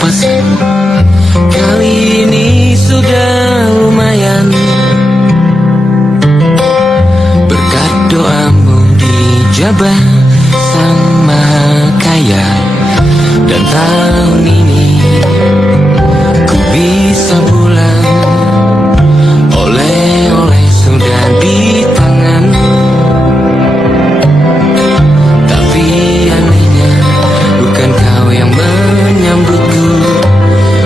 nafasmu. Kali ini sudah lumayan, berkat doamu dijabah Sang Maha Kaya. Dan tahun ini ku bisa pulang, oleh-oleh sudah di tangan. Tapi anehnya bukan kau yang menyambutku,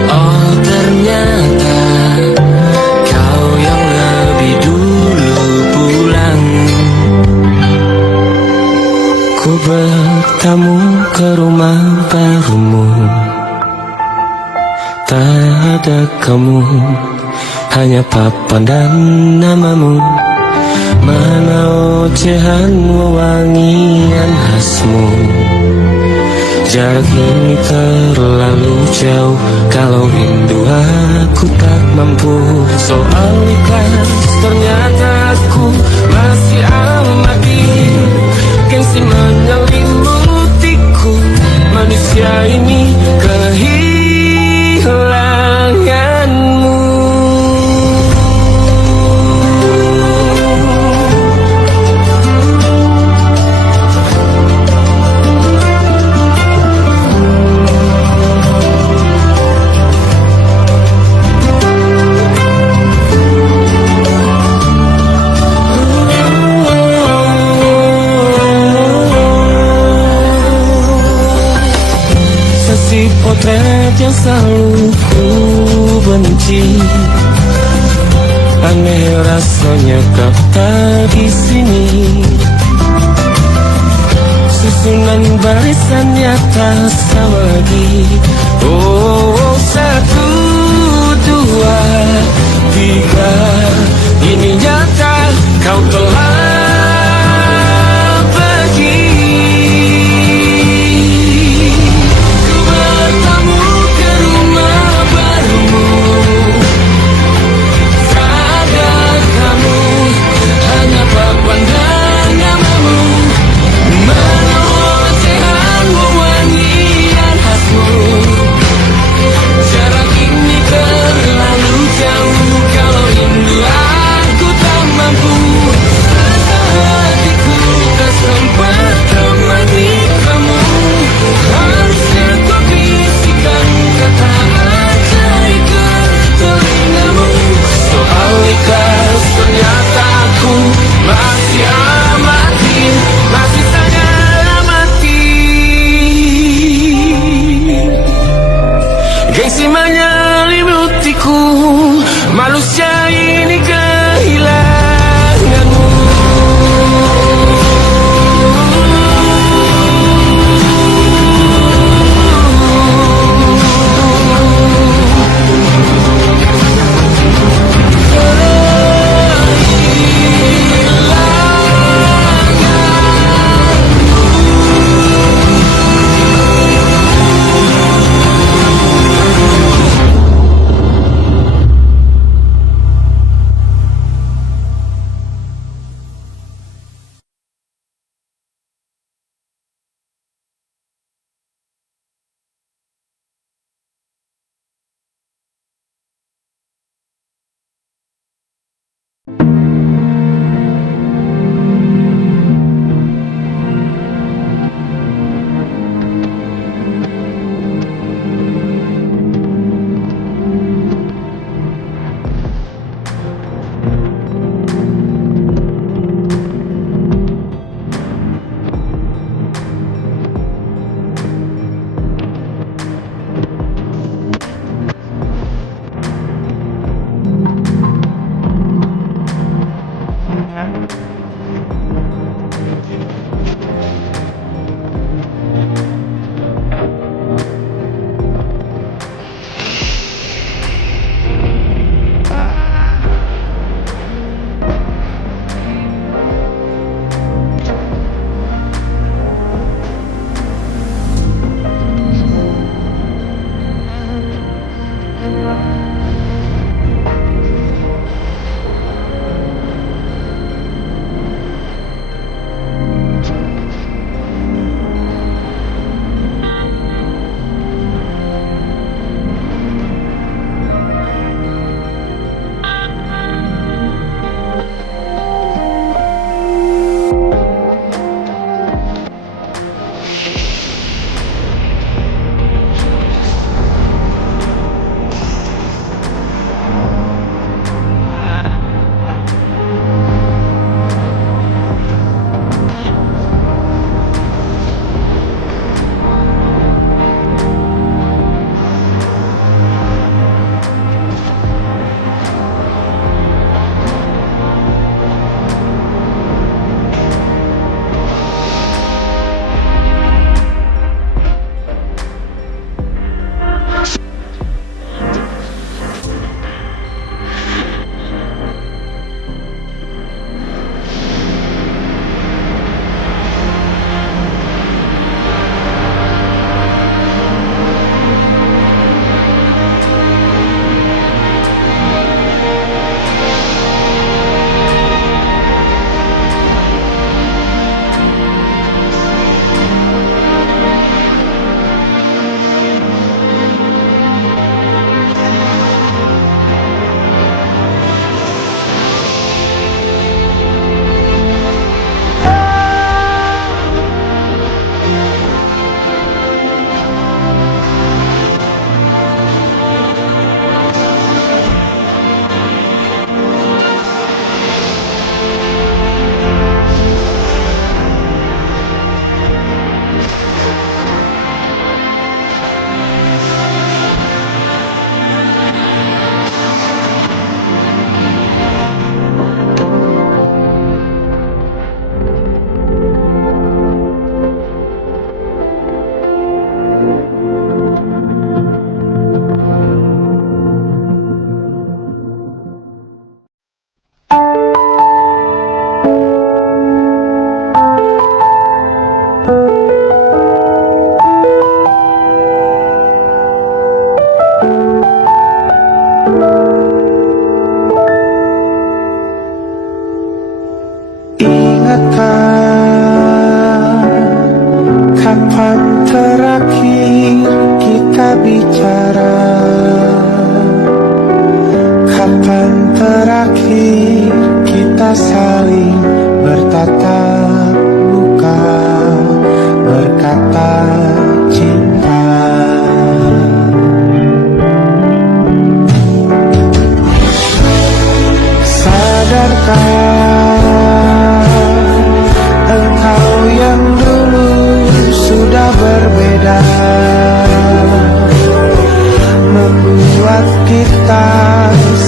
oh ternyata kau yang lebih dulu pulang. Ku bertamu ke rumah barumu, tak ada kamu, hanya papan dan namamu. Mana ocehan wewangian khasmu. Jarak ini terlalu jauh, kalau rindu aku tak mampu. Soal ikhlas ternyata aku masih amati, gengsi menyelimutiku. Manusia ini kehilanganmu. Si potret yang selalu ku benci, aneh rasanya kau tak di sini. Susunan barisannya tak sama lagi. Oh, 1, 2, 3, ini nyata kau telah gengsi menyelimutiku. Manusia ini kehilanganmu. ingatkan kapan terakhir kita bicara, kapan terakhir kita saling bertatap muka, berkata cinta. Sadarkah engkau yang dulu sudah berbeda, membuat kita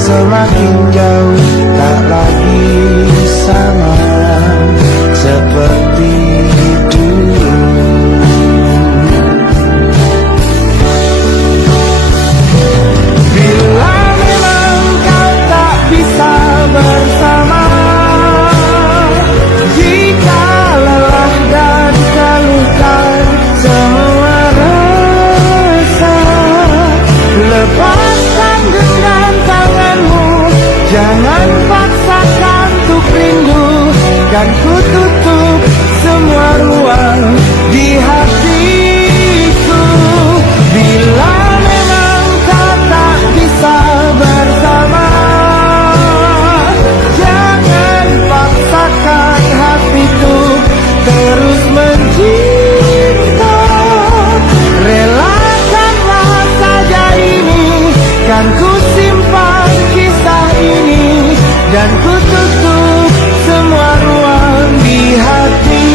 semakin jauh, tak lagi sama seperti dulu. Bila memang kau tak bisa bersama, jika lelah dan keluhkan semua rasa, lepaskan genggam tanganmu, jangan paksakan untuk rindu, kan ku tutup semua ruang di hatiku. Bila memang kau tak bisa bersama, jangan paksakan hatiku terus mencinta. Relakanlah saja ini, kan ku simpan kisah ini, dan ku tutup semua ruang di hatiku.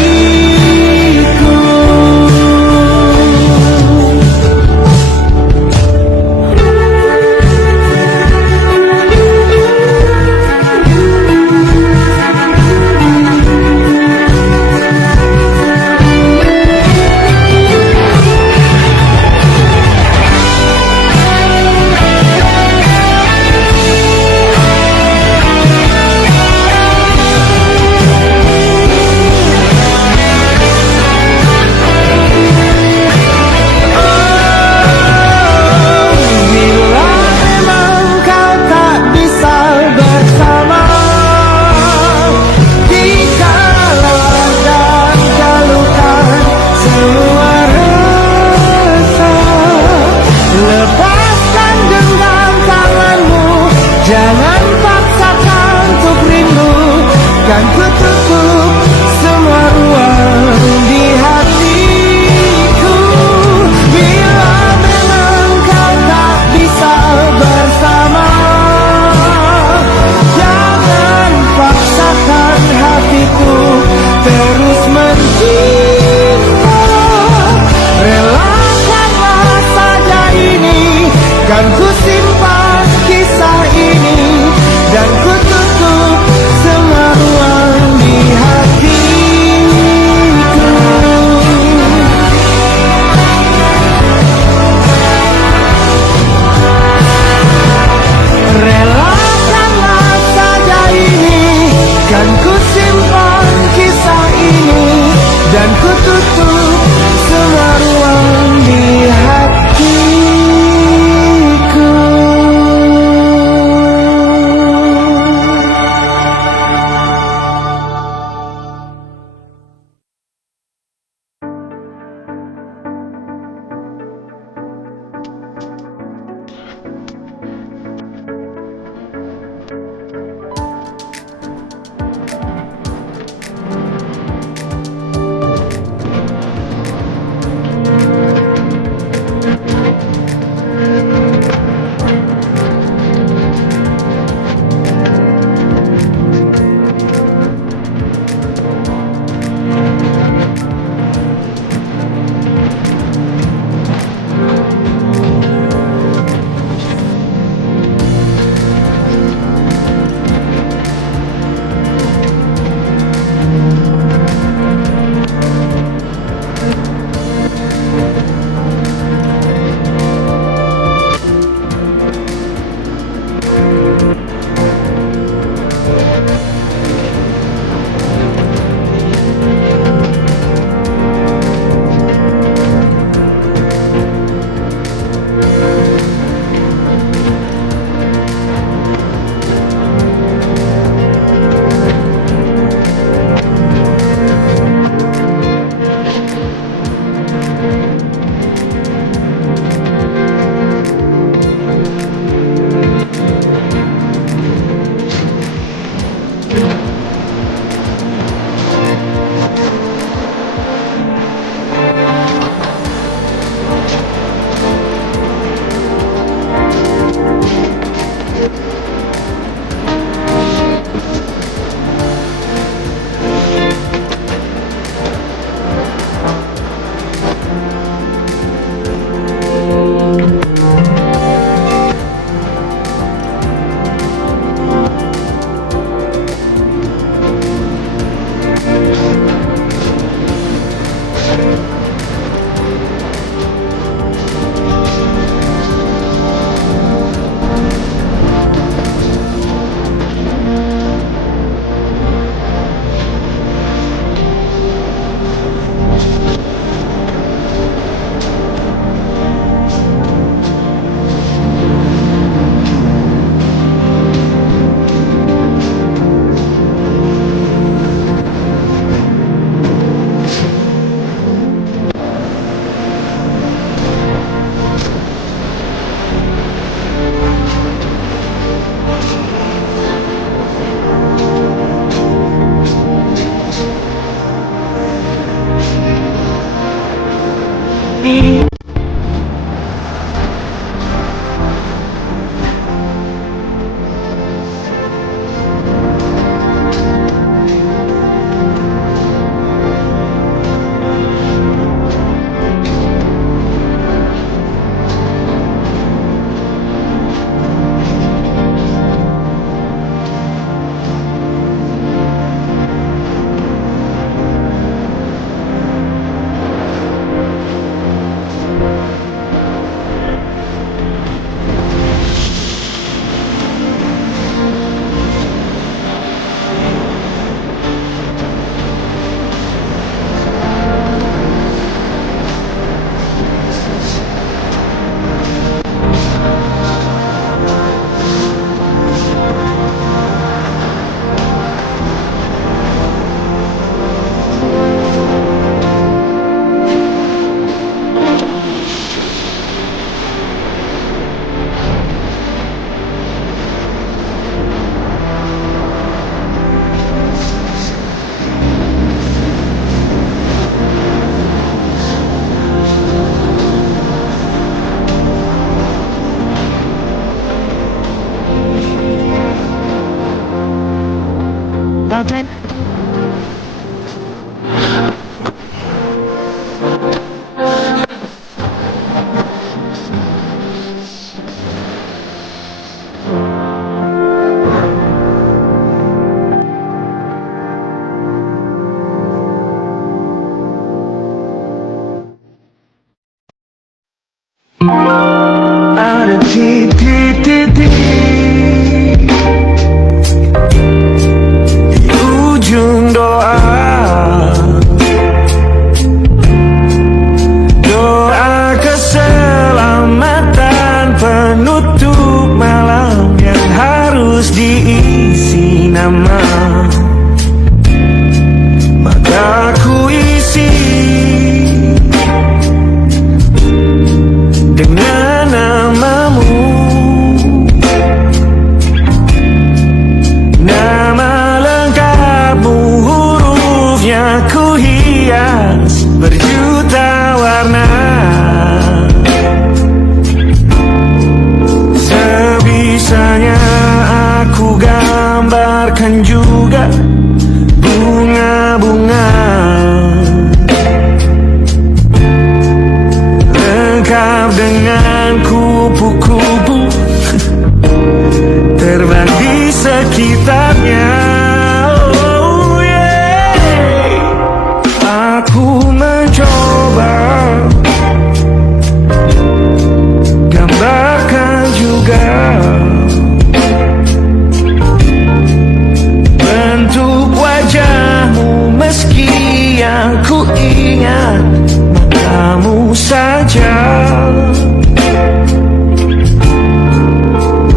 ingat matamu saja.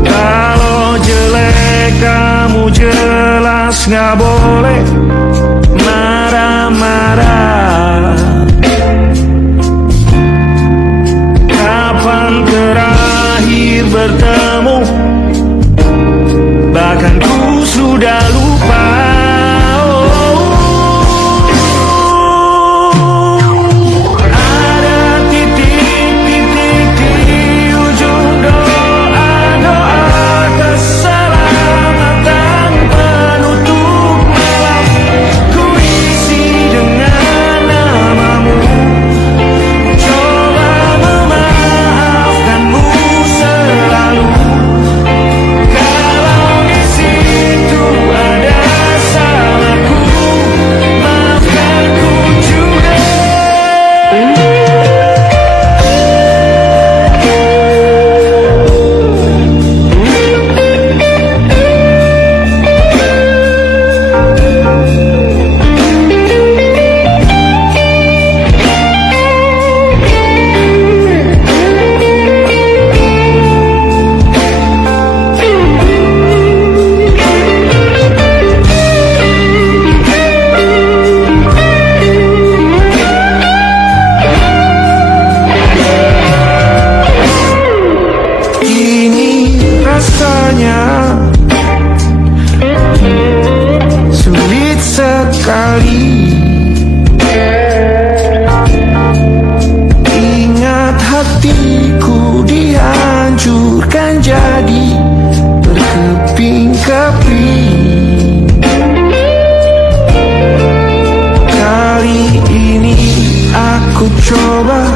Kalau jelek kamu jelas gak boleh marah-marah. Kapan terakhir bertemu, bahkan ku sudah lupa. Ada titik-titik di ujung doa-doa keselamatan penutup malam. Ku isi dengan namamu, coba memaafkanmu selalu. Kalau di situ ada salahku, maafkanku juga. Ini rasanya sulit sekali. Ingat hatiku dihancurkan jadi berkeping-keping. Kali ini aku coba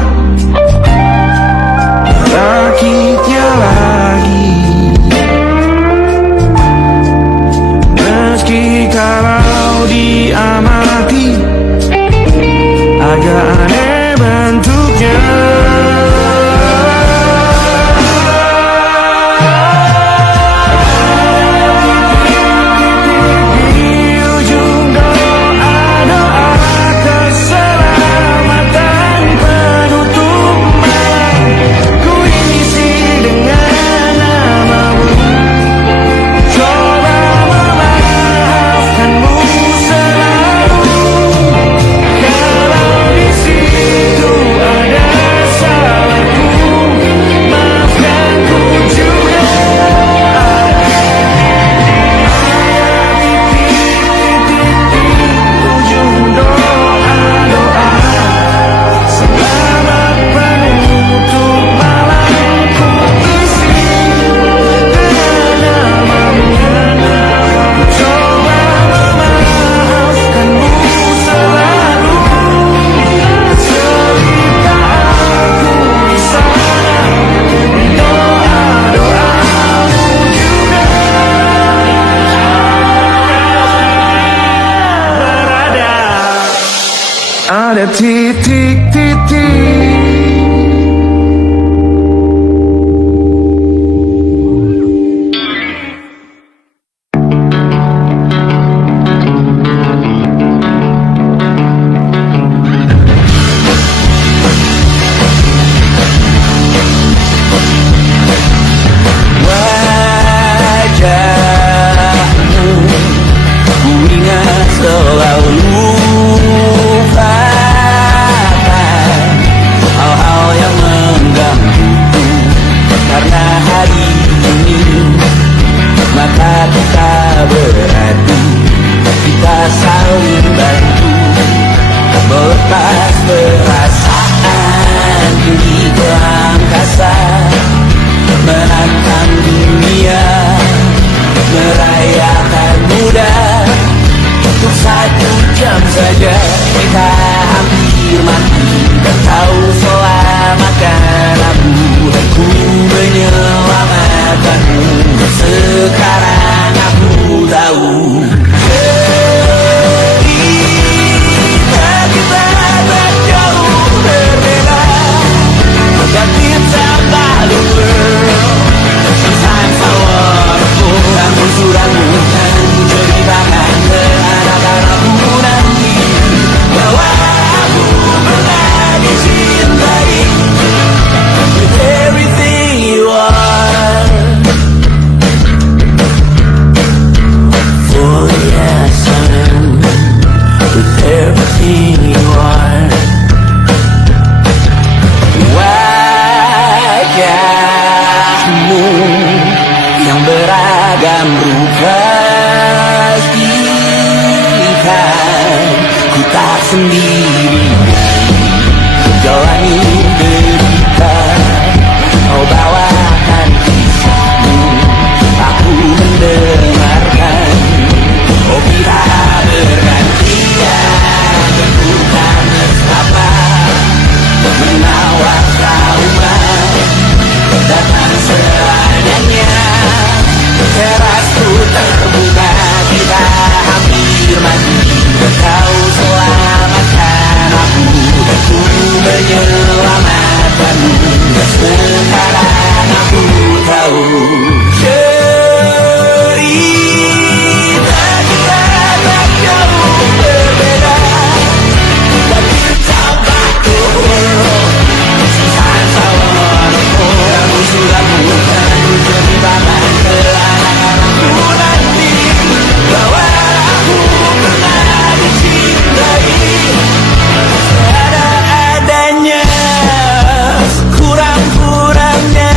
rakitnya lagi. Meski kalau diamati agak aneh bentuknya. Di ujung doa-doa keselamatan penutup malam, ku isi dengan namamu, coba memaafkanmu selalu. Kalau di situ ada salahku, maafkanku juga. Titik-titik di ujung doa-doa selamat penutup malam, ku isi dengan namamu, coba memaafkanmu selalu. Selipkan aku di sana, di doa-doamu juga. Berada ada titik-titik. Wajahmu ku ingat selalu, lupakan hal-hal yang menggangguku. Karena hari ini maka kita beradu, kita saling bantu melepas perasaan tinggi ke angkasa, menantang dunia, merayakan muda. Untuk 1 jam saja kita hampir mati, dan kau selamatkan aku, dan ku menyelamatkanmu. Sekarang aku tahu cerita kita tak jauh berbeda. But it's about the world. Sometimes I wonderful. Kamu suratmu dan menceritakan kehadapan aku nanti, bahwa aku sendiri jalani derita. Kau bawakan kisahmu, aku mendengarkan. Oh kita bergantian bertukar mesrapa, menawar trauma datang seadanya. Terasku terbuka, kita hampir mati. Kau selamatkan aku, ku menyelamatkanmu. Sekarang aku tahu cerita kita tak jauh berbeda. But you talk back to the world, sometimes I wanna fall. Kamu sudah bukan ceritakan ke anak-anakku nanti bahwa aku pernah dicintai seada-adanya, kurang-kurangnya.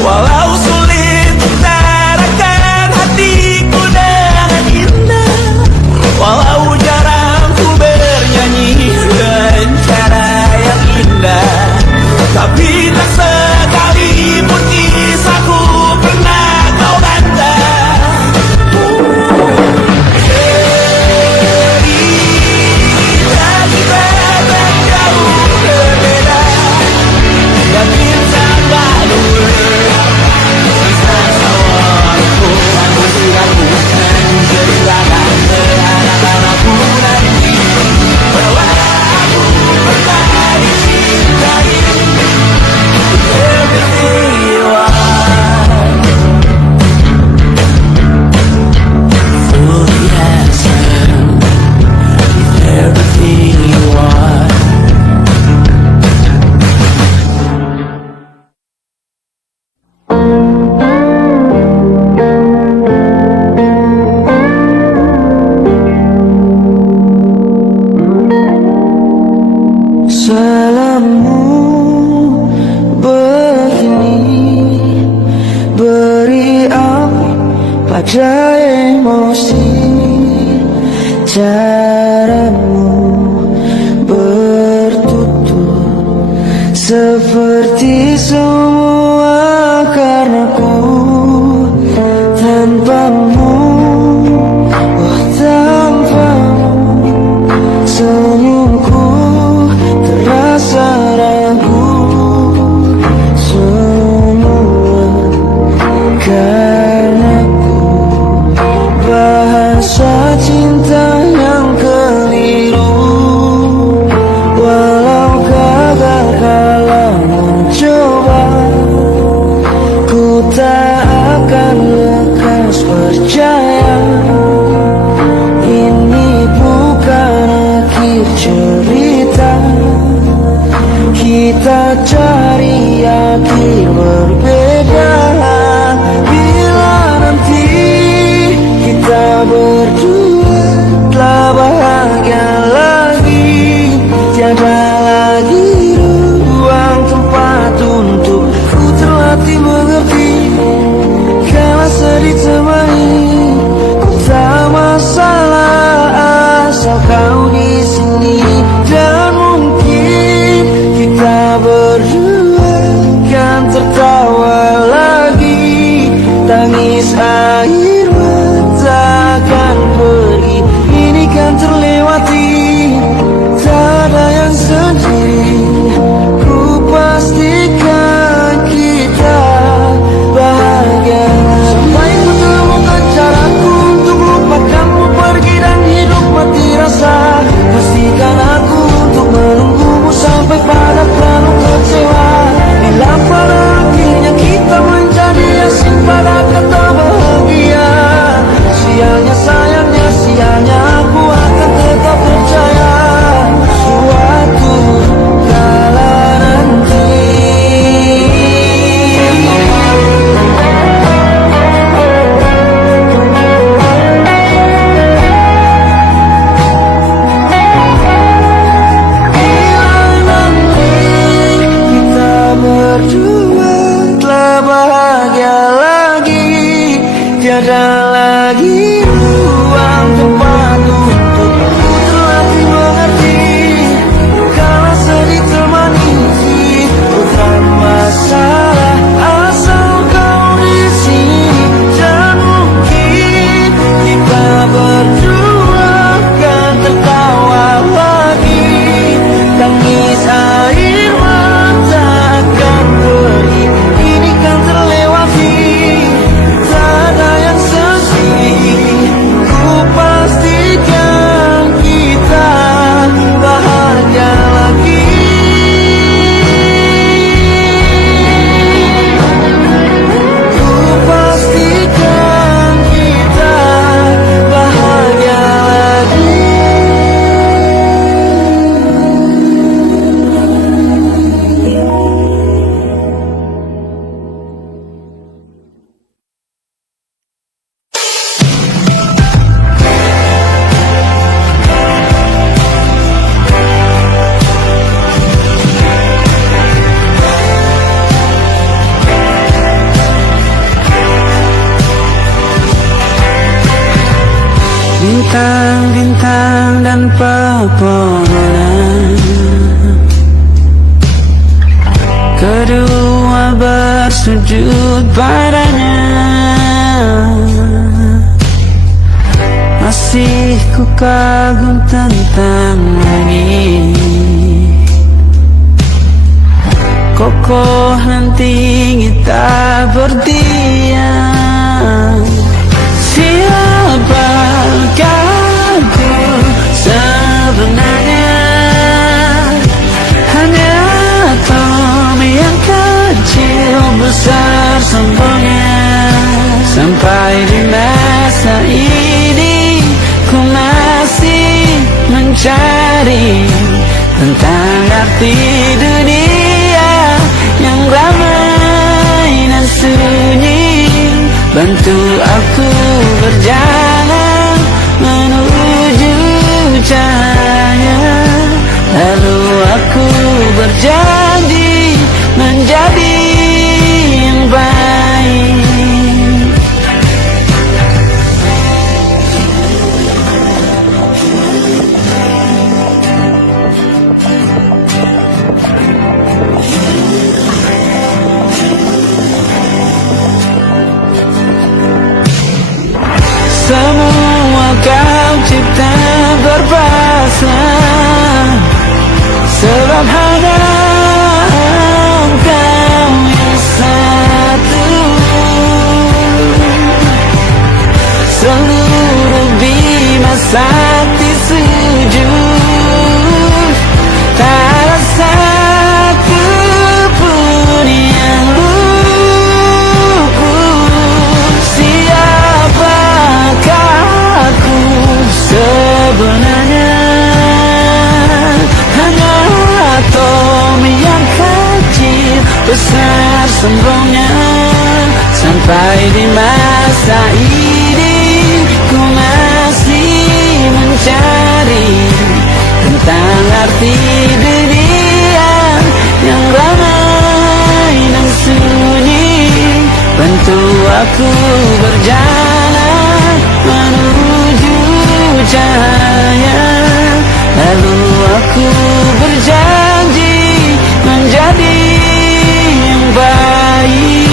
Walau sulit tarakan hatiku dengan indah, walau jarang ku bernyanyi dengan cara yang indah, tapi tak sekalipun kisahku pernah kau bantah. Cerita kita tak jauh berbeda, but it's about the world. Sometimes I wanna go. Kamu sudah bukan ceritakan ke anak-anakku nanti bahwa aku pernah dicintai. Everything you are, fully handsome, everything you are. Salammu begini, beri arti pada emosi. Caramu bertutur seperti semua karenaku. Tanpamu, oh tanpamu, senyumku terasa ragu. Semua karenaku, bahasa cinta yang keliru. Walau gagal kala mencoba, ku tak akan lekas percaya. Ini bukan akhir cerita, kita cari akhir berbeda. Bila nanti kita berdua telah bahagia lagi, tiada lagi ruang tempat untuk ku terlatih mengerti. Kala sedih temani, ku tak masalah asal kau di sini. Dan mungkin kita berdua kan tertawa lagi, tangis air mata akan pergi. Ini kan terlewati, tak ada yang sendiri. Ku pastikan kita bahagia sampai ku temukan caraku untuk lupakanmu pergi dan hidup mati rasa. Pastikan aku untuk menunggumu sampai pada penuh kecewa. Bila pada akhirnya kita menjadi asing pada kata bahagia, sialnya sayangnya sialnya aku akan tetap percaya suatu kala nanti. Bila nanti kita berdua telah bahagia lagi, tiada lagi ruang tempat untuk ku terlatih bintang dan pepohonan, kedua bersujud padanya. Masih ku kagum tentang langit, kokoh dan tinggi tak berdiam. Siapakah aku sebenarnya? Hanya atom yang kecil besar sombongnya. Sampai di masa ini ku masih mencari tentang arti dunia yang ramai dan sunyi. Bantu aku berjalan menuju cahaya, lalu aku berjanji menjadi yang baik. Semua kau cipta berpasang, sebab hanya Engkau yang satu. Seluruh bima sakti sujud, tak ada satu pun yang luput. Siapakah aku sebenarnya? Hanya atom yang kecil besar sombongnya. Sampai di masa ini ku masih mencari tentang arti dunia yang ramai dan sunyi. Bantu aku berjalan menuju cahaya, lalu aku berjanji menjadi yang baik.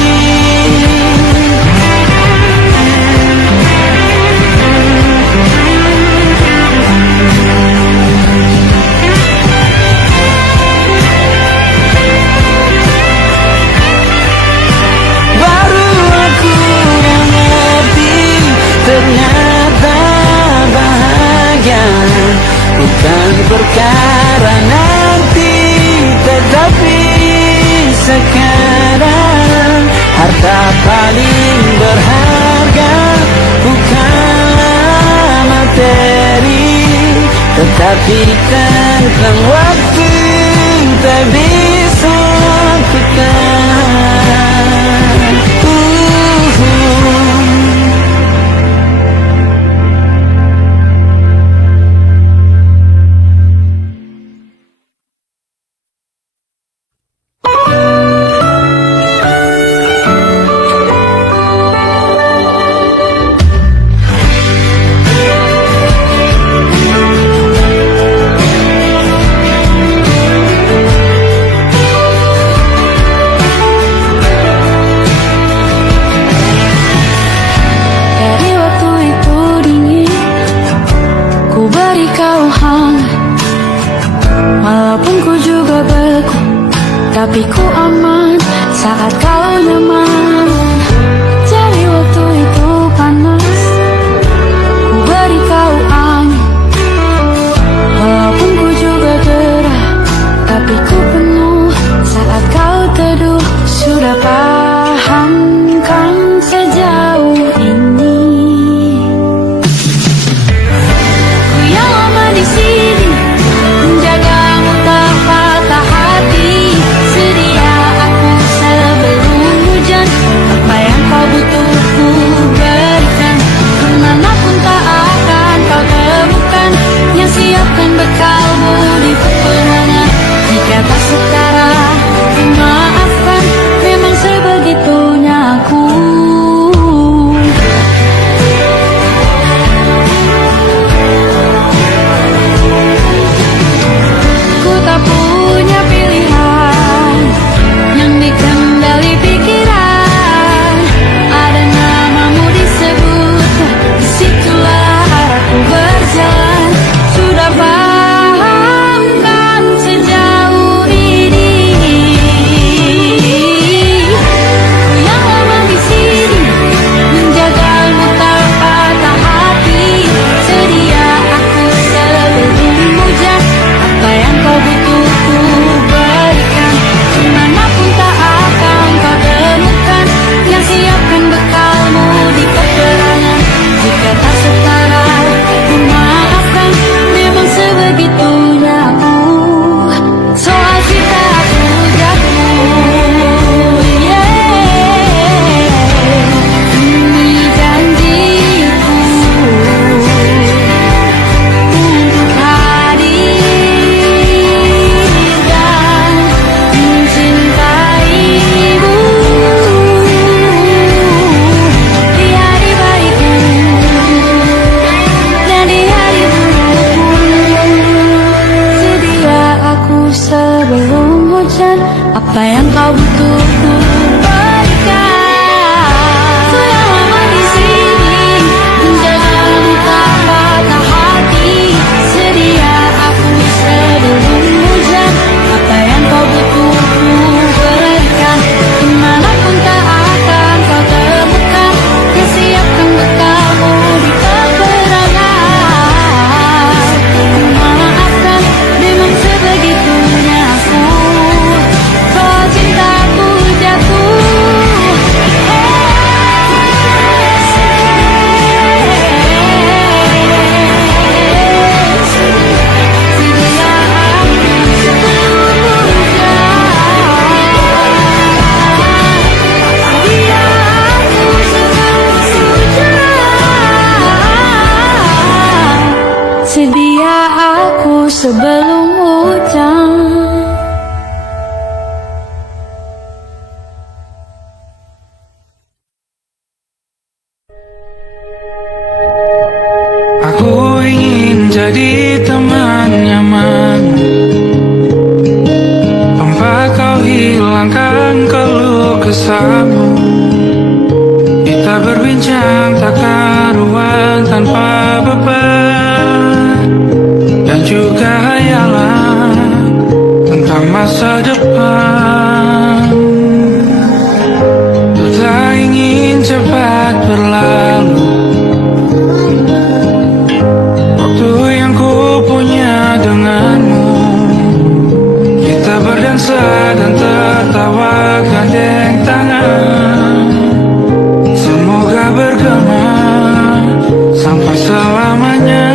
Baru aku mengerti, ternyata bahagia bukan perkara nanti, tetapi sekarang. Harta paling berharga bukanlah materi, tetapi tentang waktu tak bisa ku tahan. Tapi ku aman saat kau nyaman. Jadi waktu itu panas, ku beri kau angin. Walaupun ku juga gerah, tapi ku penuh saat kau teduh. Sudah paham kan sejauh ini? Ku yang lama di sini menjagamu tak patah hati. Sedia aku sebelum hujan dia aku sebelum hujan. Aku ingin jadi teman nyaman, tempat kau hilangkan keluh kesahmu. Kita berbincang tak karuan tanpa beban, dan juga hayalan tentang masa depan. Ku tak ingin cepat berlalu waktu yang ku punya denganmu. Kita berdansa dan tertawa gandeng tangan, semoga bergema sampai selamanya.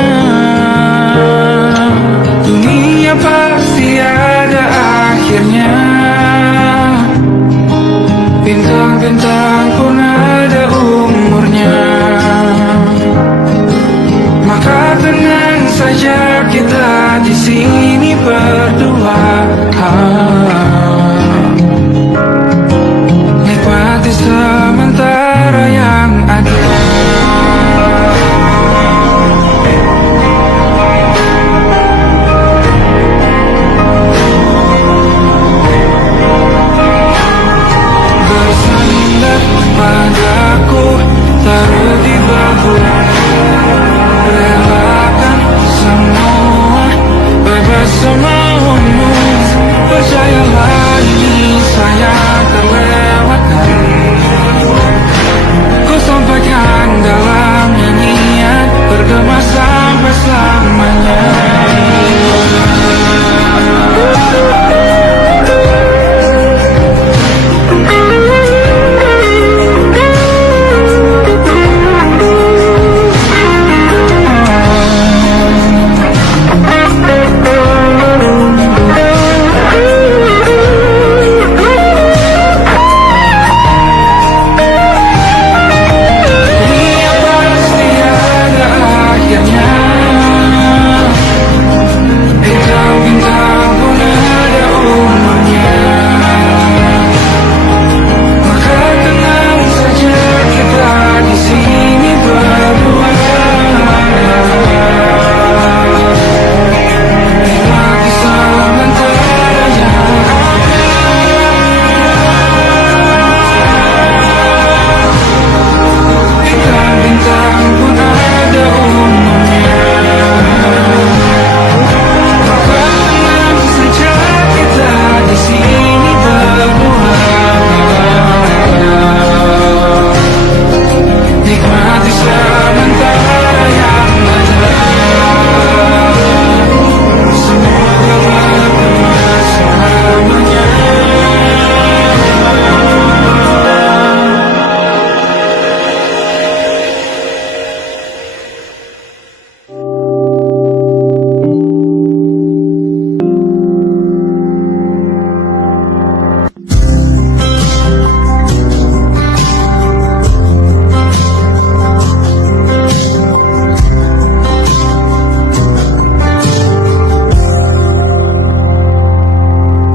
Dunia pasti ada akhirnya, bintang-bintang pun ada umurnya. Maka tenang saja kita di sini berdua, nikmati sementara yang ada. Bersandar padaku, taruh di bahu, relakan semua, bebas semaumu. Percayalah ini saya terlewatkan, ku sampaikan dalam nyanyian, bergema sampai selamanya.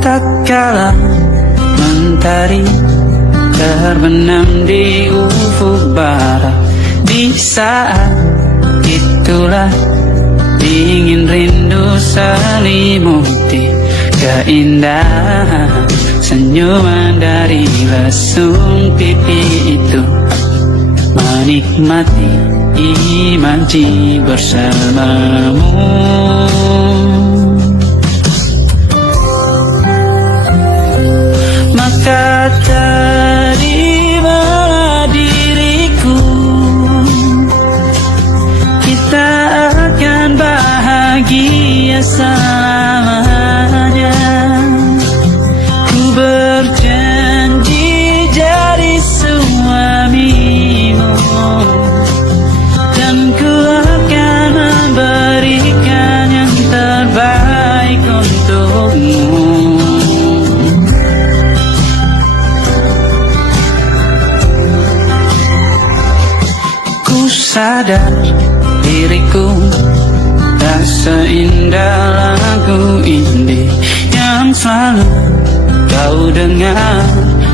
Tatkala mentari terbenam di ufuk barat, di saat itulah dingin rindu selimuti keindahan senyuman dari lesung pipi itu. Menikmati imaji bersamamu, maka terimalah diriku, kita akan bahagia selamanya. Ku berjanji jadi suamimu, dan ku akan memberikan yang terbaik untukmu. Sadar diriku tak seindah lagu ini yang selalu kau dengar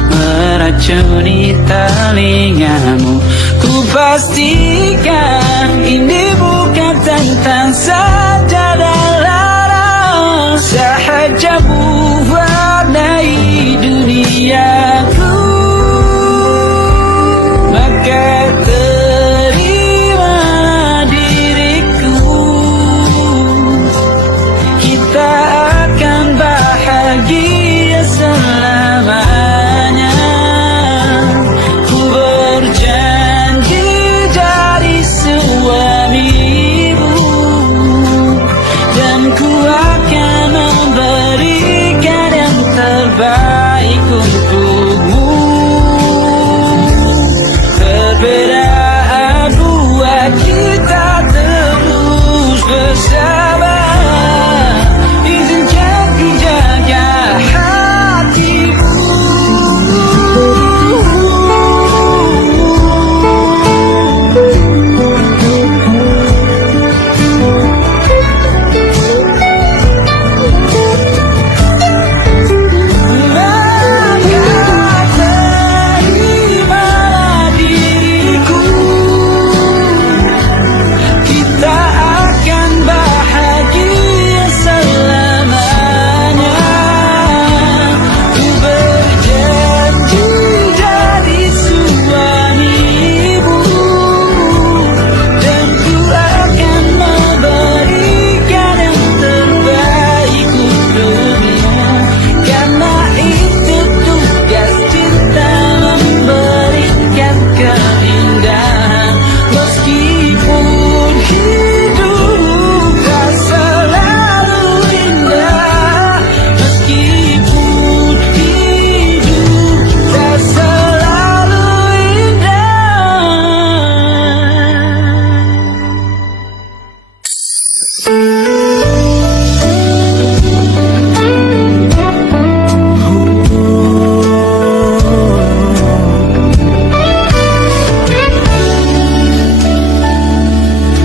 meracuni telingamu. Ku pastikan ini bukan tentang sajadah lara, sahaja mewarnai duniaku. Maka terima diriku, kita akan bahagia selamanya. Ku berjanji jadi suamimu, dan ku akan memberikan yang terbaik untukmu. Perbedaan buat kita terus bersama. Izinkan ku jaga hatimu.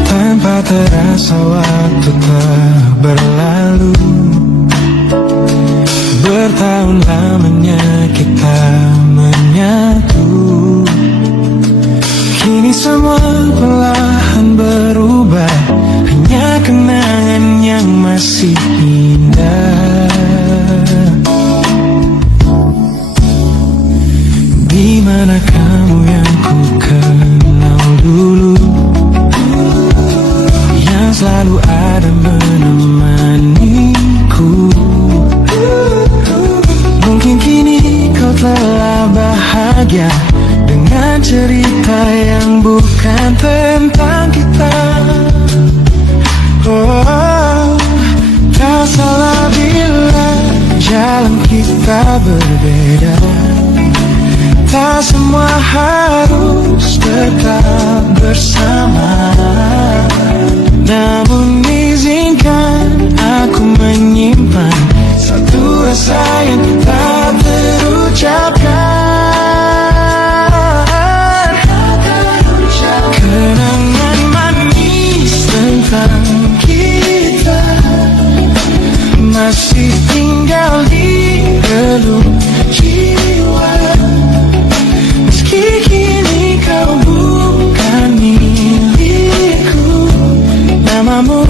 Tanpa terasa waktu telah berlalu, bertahun lamanya kita menyatu. Kini semua perlahan berubah, hanya kenangan yang masih indah. Di mana kamu yang ku kenal dulu, yang selalu ada menemaniku. Mungkin kini kau telah bahagia dengan cerita yang bukan tentang kita. Oh, tak salah bila jalan kita berbeda. Tak semua harus tetap bersama. Namun izinkan aku menyimpan satu rasa yang tak terucapkan. Kenangan manis tentang kita masih tinggal di relung jiwa. Meski kini kau bukan milikku, namamu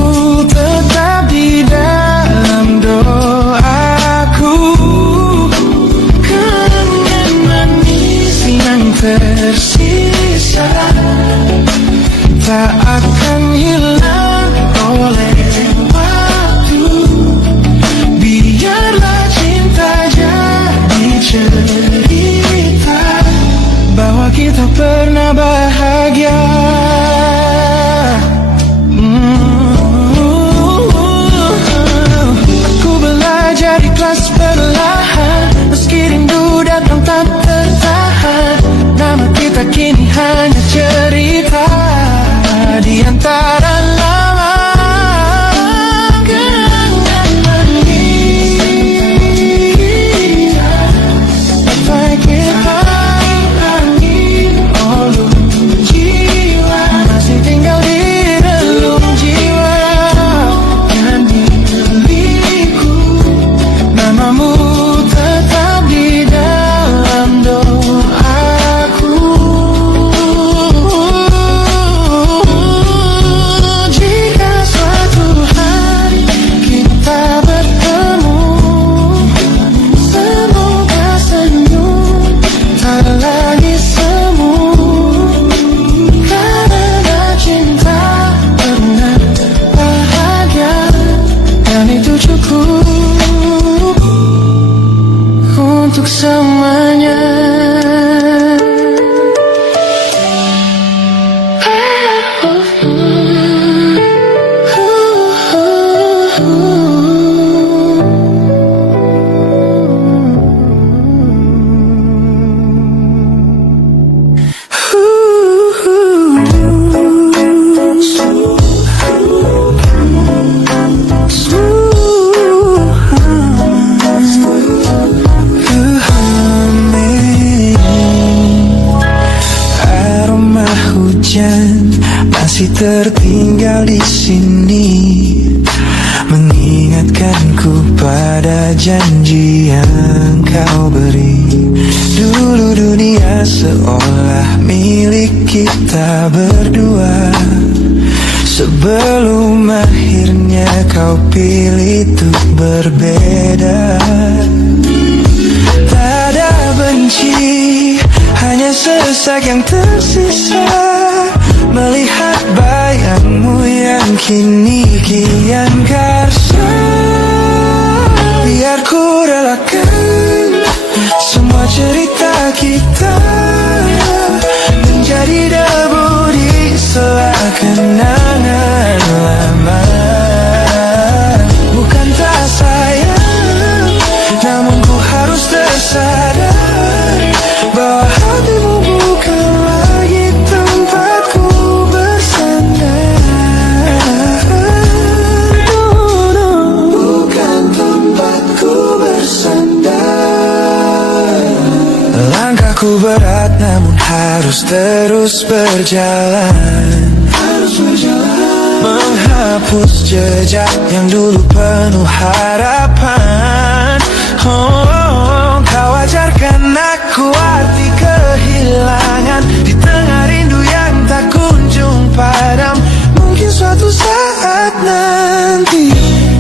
cukup untuk semuanya. Masih tertinggal di sini, mengingatkanku pada janji yang kau beri. Dulu dunia seolah milik kita berdua, sebelum akhirnya kau pilih untuk berbeda. Tak ada benci, hanya sesak yang tersisa, melihat bayangmu yang kini kian karsa. Biar ku relakan semua cerita kita menjadi debu di sela kenangan lama. Bukan tak sayang, namun ku harus tersadar bahwa hatimu bukan lagi tempatku bersandar. Bukan tempatku bersandar. Langkahku berat namun harus terus berjalan, menghapus jejak yang dulu penuh harapan. Oh, kau ajarkan aku arti kehilangan di tengah rindu yang tak kunjung padam. Mungkin suatu saat nanti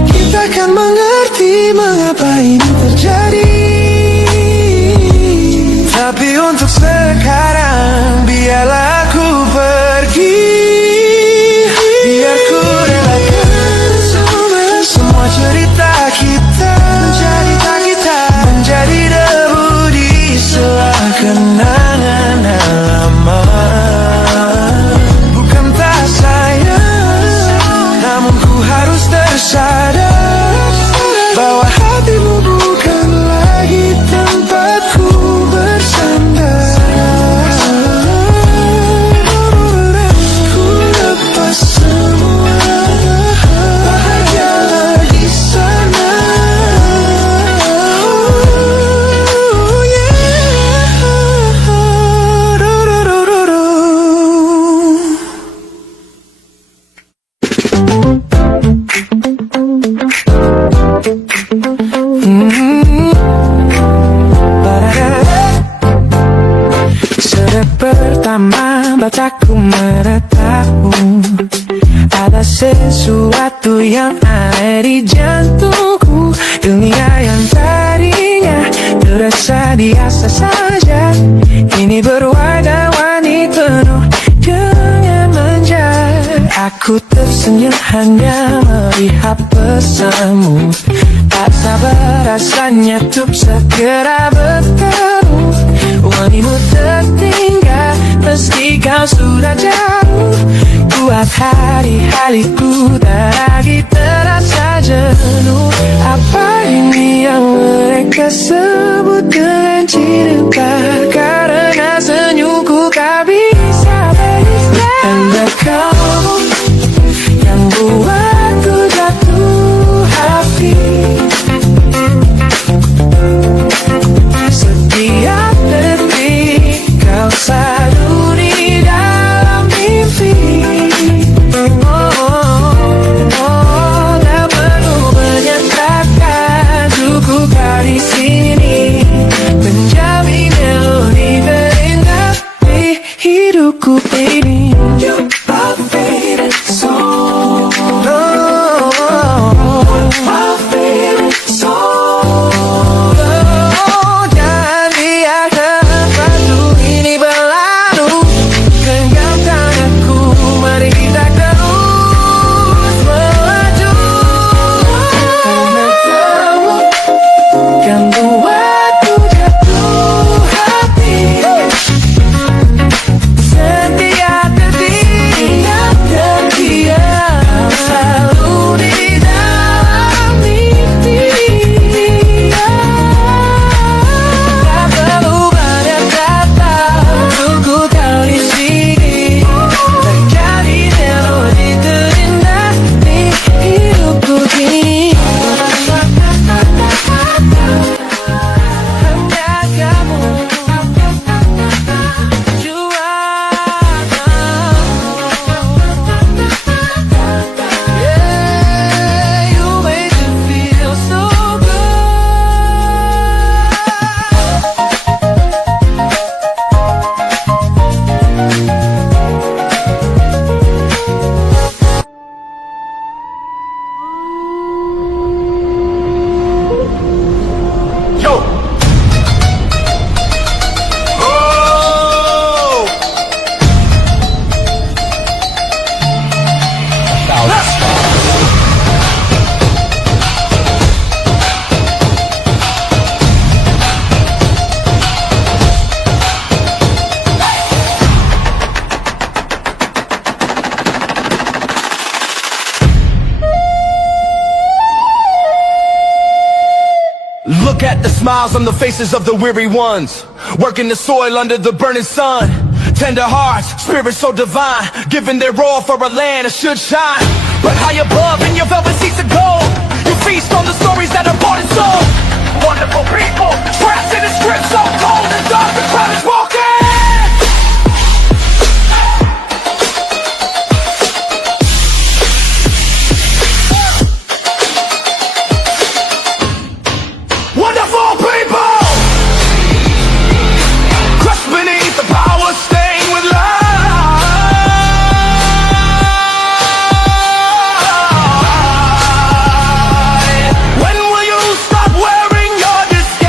kita akan mengerti mengapa ini terjadi. Tapi untuk sekarang biarlah aku pergi. Biar ku relakan semua cerita kita menjadi debu di sela kenangan lama. Bukan tak sayang, namun ku harus tersadar bahwa hatimu bukan lagi tempatku bersandar. Ku lepas semua, bahagialah di sana. Oh, yeah. Sejak pertama mataku menatapmu, ada sesuatu yang aneh di jantungku. Dunia yang tadinya terasa biasa saja, kini berwarna-warni penuh dengan manja. Aku tersenyum hanya melihat pesanmu, tak sabar rasanya untuk segera bertemu. Wangimu tertinggal meski kau sudah jauh. Buat hari-hariku tak lagi terasa jenuh. Apa ini yang mereka sebut dengan cinta? Karena senyumku kau bisa beristirahat. Anda kau yang buatku jatuh hati. Setiap detik kau selalu di dalam mimpi. Tak perlu menyatakan cukup kau di sini menjamin Look at the smiles on the faces of the weary ones, working the soil under the burning sun. Tender hearts, spirits so divine, giving their all for a land that should shine. But high above in your velvet seats of gold, you feast on the stories that are bought and sold. Wonderful people, trapped in a script so cold and dark the crowd is walking. Wonderful people, crushed beneath the power, stained with light. When will you stop wearing your disguise?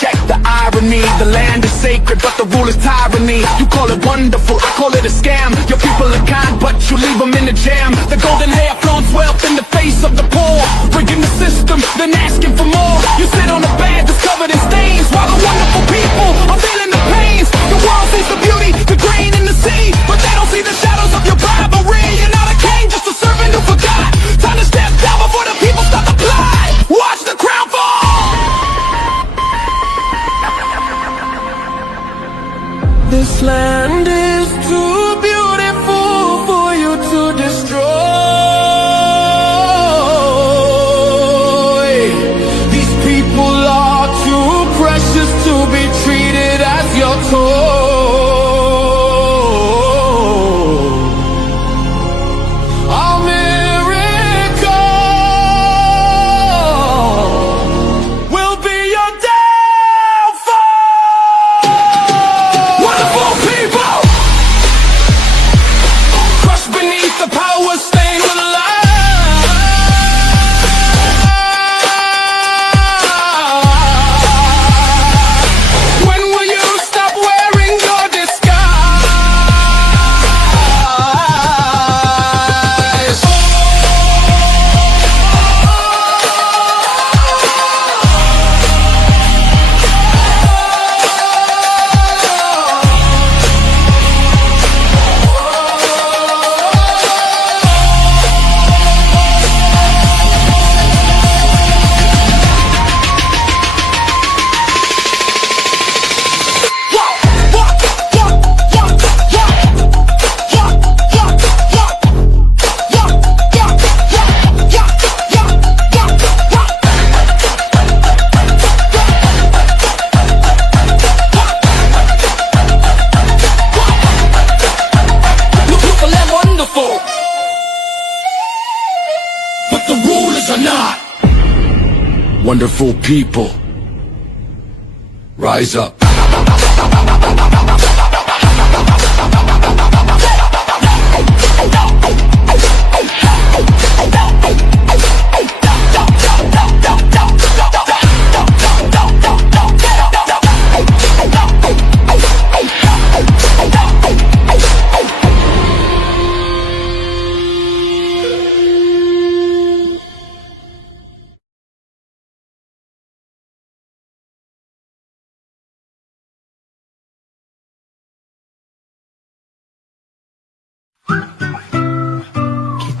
Check the irony, the land is sacred, but the rule is tyranny. You call it wonderful, I call it a scam. Your people are kind, but you leave them in the jam. The golden hair flaunts wealth in the face of the poor, rigging the system, then asking for more. You sit on a bed that's covered in stains, while the wonderful people are feeling the pains. The world sees the beauty, the grain in the sea, but they don't see the shadows of your bribery. You're not a king, just a servant who forgot. Time to step down before the people start to fly. Watch the crown fall. This land is too beautiful for you to destroy. These people are too precious to be treated as your toy. Our miracle will be your downfall. Wonderful people, crushed beneath the power, stained with light. When will you stop wearing your disguise? Beautiful and wonderful, but the rulers are not. Wonderful people, rise up.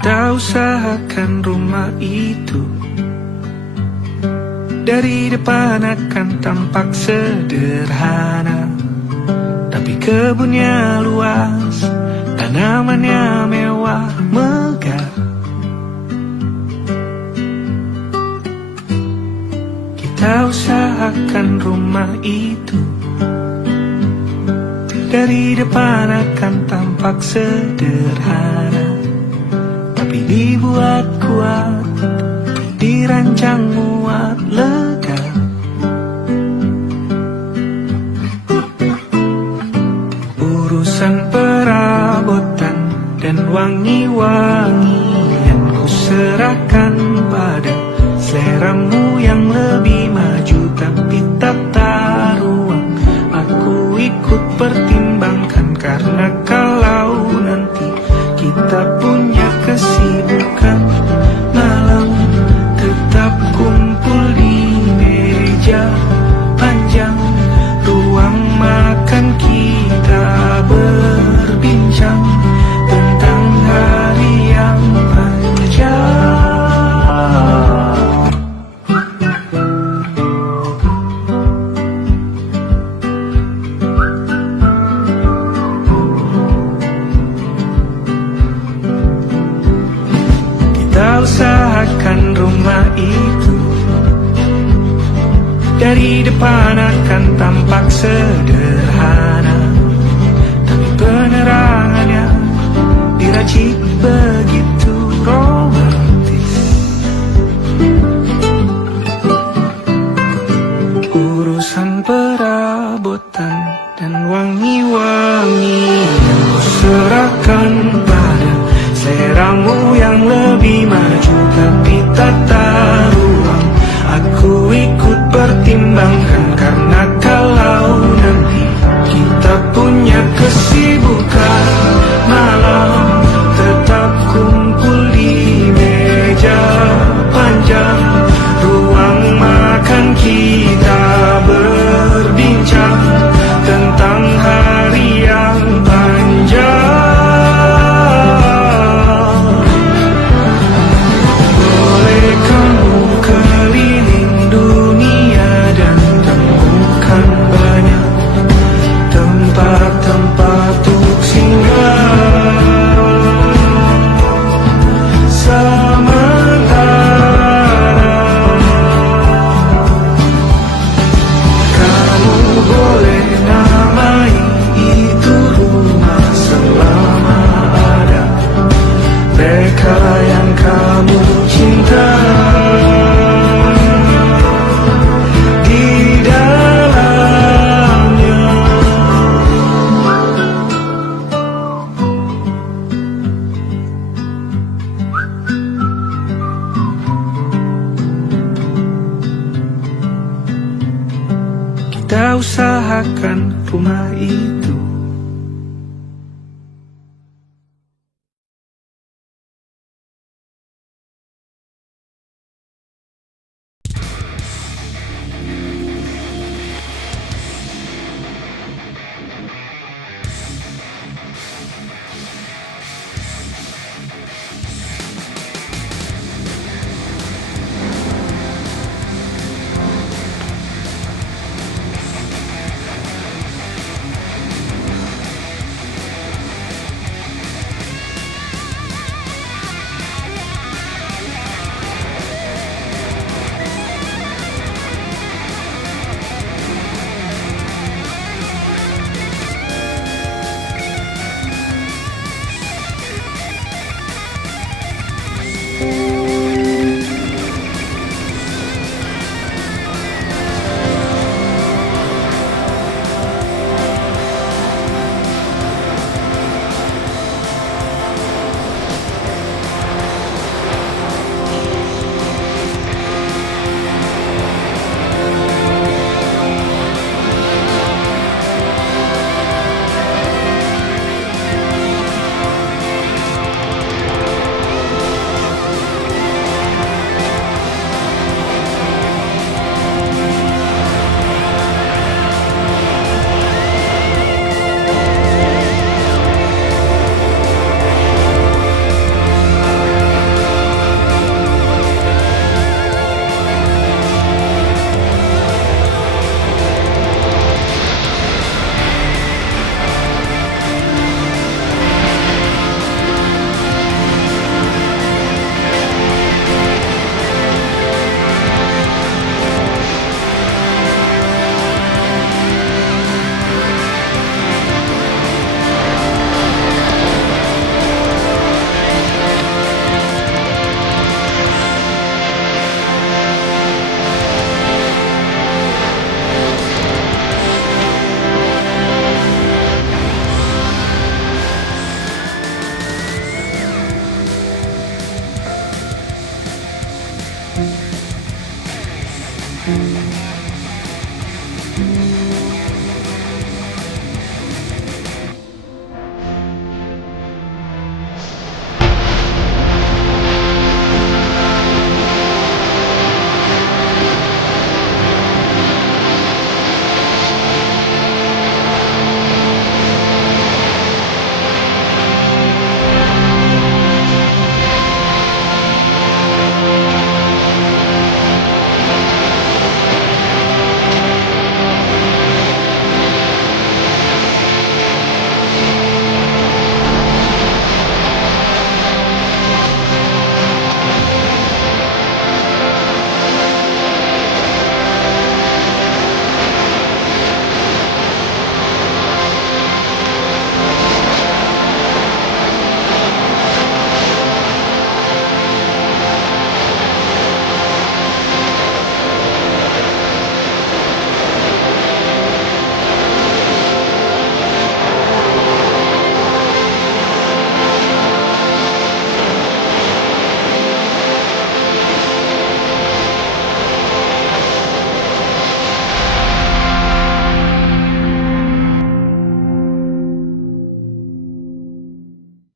Kita usahakan rumah itu dari depan akan tampak sederhana, tapi kebunnya luas, tanamannya mewah megah. Kita usahakan rumah itu dari depan akan tampak sederhana, tapi dibuat kuat, dirancang muat lega. Urusan perabotan dan wangi-wangian ku serahkan pada seleramu yang lebih maju, tapi tak tahu Dari depan akan tampak sederhana, tapi penerangannya diracik begitu romantis. Urusan perabotan dan wangi-wangi yang kau serahkan pada seleramu yang lebih maju, tapi tata ruang aku ikut pertimbangkan. Karena kalau nanti kita punya kesibukan malam, tetap kumpul di meja panjang ruang makan, kita berbincang tentang hari yang panjang. Boleh kamu keliling dunia dan temukan banyak tempat-tempat untuk singgah. Sementara kamu boleh namai itu rumah selama ada mereka yang kamu cinta di dalamnya. Kita usahakan rumah itu.